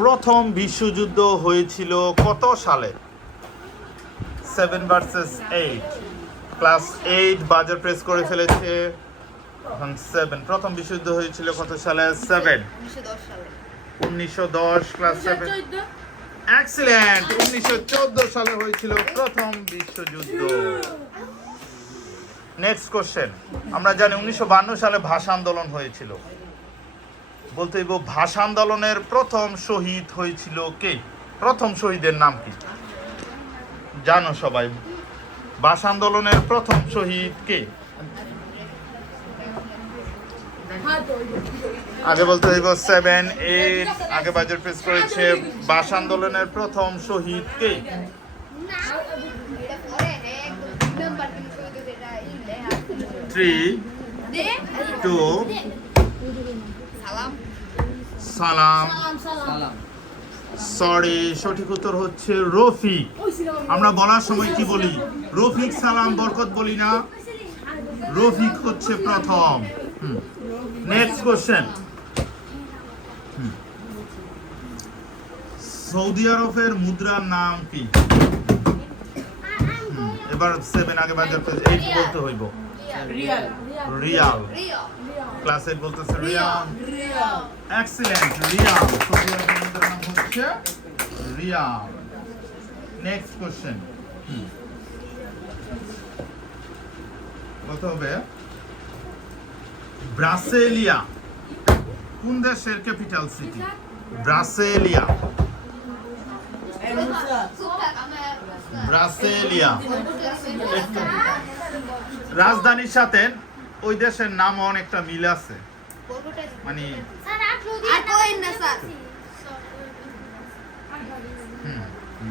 প্রথম বিশ্বযুদ্ধ হয়েছিল কত সালে? 7 ভার্সেস 8। ক্লাস 8 বাজার প্রেস করে ফেলেছে। এখন 7, প্রথম বিশ্বযুদ্ধ হয়েছিল কত সালে? 7 1910 ক্লাস 7। এক্সিলেন্ট, 1914 সালে হয়েছিল প্রথম বিশ্বযুদ্ধ। নেক্সট কোশ্চেন, আমরা জানি 1952 সালে ভাষা আন্দোলন হয়েছিল। বলতে হইব ভাষা আন্দোলনের প্রথম শহীদ হয়েছিল কে? প্রথম শহীদের নাম কি জানো সবাই? ভাষা আন্দোলনের প্রথম শহীদ কে? আগে বলতে হইব 7, 8, আগে বাজার প্রেস করেছে। ভাষা আন্দোলনের প্রথম শহীদ কে? 3, 2, সালাম। সরি, সঠিক উত্তর হচ্ছে রফিক। আমরা বলার সময় কি বলি? রফিক সালাম বরকত বলি না? রফিক হচ্ছে প্রথম। নেক্সট কোশ্চেন, সৌদি আরবের মুদ্রার নাম কি? এবার 7, আগে বাজার 8 বলতে হইব। রিয়াল। ক্লাস 8 বলতেছে রিয়াল। Excellent, Real. সৌদি আরবের মুদ্রার নাম হচ্ছে রিয়াল। নেক্সট কোশ্চেন, কত হবে? ব্রাসেলিয়া কোন দেশের ক্যাপিটাল সিটি? ব্রাসেলিয়া। ব্রাসেলিয়া রাজধানীর সাথে ওই দেশের নাম অনেকটা মিল আছে, মানে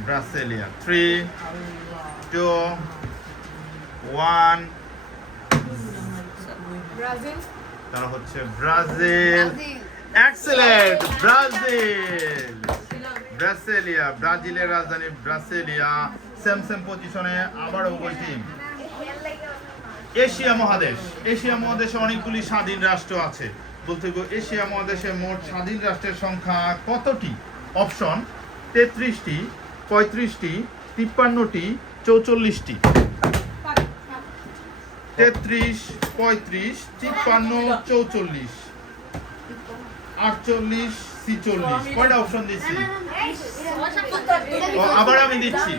ব্রাসেলিয়া। 3, 2, 1, তারা হচ্ছে ব্রাজিল। Excellent, Brazil. ব্রাসেলিয়া, ব্রাজিলের রাজধানী ব্রাসেলিয়া। সেম পজিশনে আবার উভয় টিম। এশিয়া মহাদেশ, এশিয়া মহাদেশে অনেকগুলি স্বাধীন রাষ্ট্র আছে। বলতে গো এশিয়া মহাদেশে মোট স্বাধীন রাষ্ট্রের সংখ্যা কতটি? অপশন 33টি, 35টি, 53টি, 44টি। 33, 35, 53, 44, 48, 46। কয়টা অপশন দিচ্ছি? আবার আমি দিচ্ছি।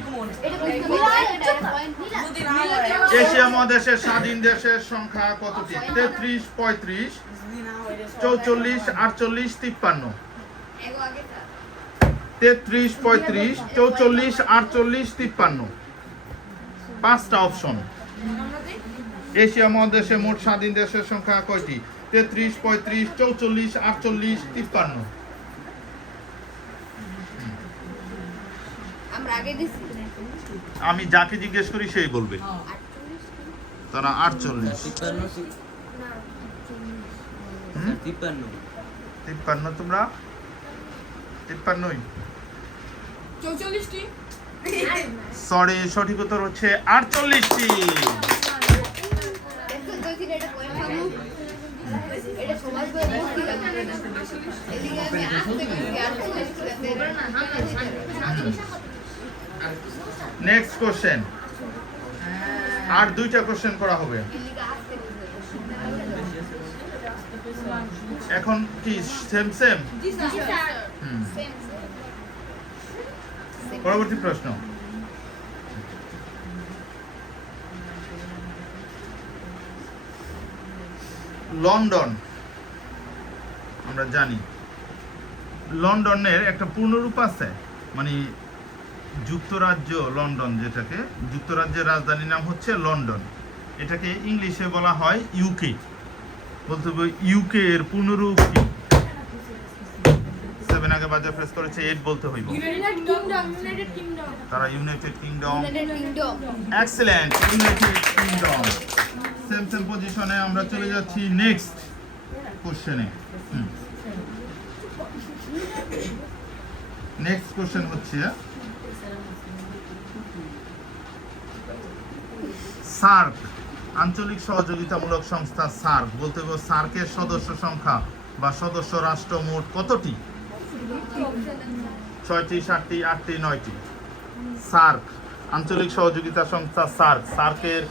এশিয়া মহাদেশের স্বাধীন দেশের সংখ্যা কতটি? 33, 35, 44, 48, 53। 33, 35, 44, 48, 53। 5টা অপশন। এশিয়া মহাদেশে মোট স্বাধীন দেশের সংখ্যা কয়টি? 33, 35, 44, 48, 53। আমি যাকে জিজ্ঞেস করি সেই বলবে। তারা 48। 53। তোমরা 53? সরি, সঠিক উত্তর হচ্ছে 48টি। নেক্সট কোশ্চেন, আর 2টা কোশ্চেন করা হবে। এখন কি সেম? পরবর্তী প্রশ্ন, লন্ডন, আমরা জানি লন্ডনের একটা পূর্ণরূপ আছে, মানে যুক্তরাজ্য লন্ডন, যেটাকে যুক্তরাজ্যের রাজধানীর নাম হচ্ছে লন্ডন। এটাকে ইংলিশে বলা হয় ইউকে। বলতে হবে ইউকে এর পূর্ণরূপ কি? 7 আগে বাজার প্রেস করেছে। 8 বলতে হইব। তারা United kingdom. Excellent, United kingdom. Same পজিশনে আমরা চলে যাচ্ছি নেক্সট কোশ্চেনে। নেক্সট কোশ্চেন হচ্ছে সার্ক, আঞ্চলিক সহযোগিতামূলক সংস্থা সার্ক। বলতে হবে সার্কের সদস্য সংখ্যা বা সদস্য রাষ্ট্র মোট কতটি? 6টি 7টি 8টি 9টি। সার্ক, আঞ্চলিক সহযোগিতা সংস্থা সার্ক, সার্কের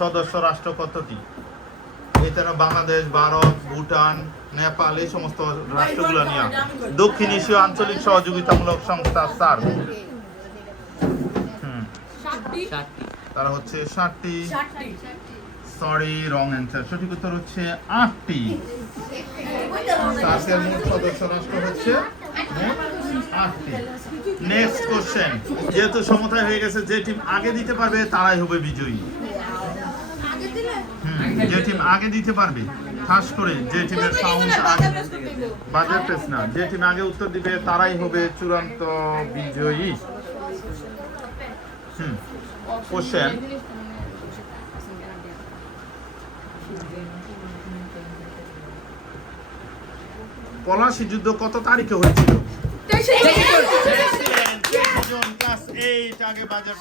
সদস্য রাষ্ট্র কতটি? এছাড়া বাংলাদেশ, ভারত, ভুটান, নেপাল এই সমস্ত রাষ্ট্রগুলো নিয়ে দক্ষিণ এশীয় আঞ্চলিক সহযোগিতামূলক সংস্থা সার্ক। তারা হচ্ছে 7টি। Sorry, wrong answer. সঠিক উত্তর হচ্ছে 8টি। সার্কের মোট সদস্য রাষ্ট্র হচ্ছে মোট 8টি। নেক্সট কোশ্চেন, যেহেতু সমতায় হয়ে গেছে, যে টিম আগে দিতে পারবে তারাই হবে বিজয়ী। যে টিম আগে দিতে পারবে, খাস করে যে টিমের সাউন্ড আগে, বাজার টেস্ট না, যে টিম আগে উত্তর দিবে তারাই হবে চূড়ান্ত বিজয়ী। কোশ্চেন, পলাশী যুদ্ধ কত তারিখে হয়েছিল? ক্লাস 8 আগে বাজার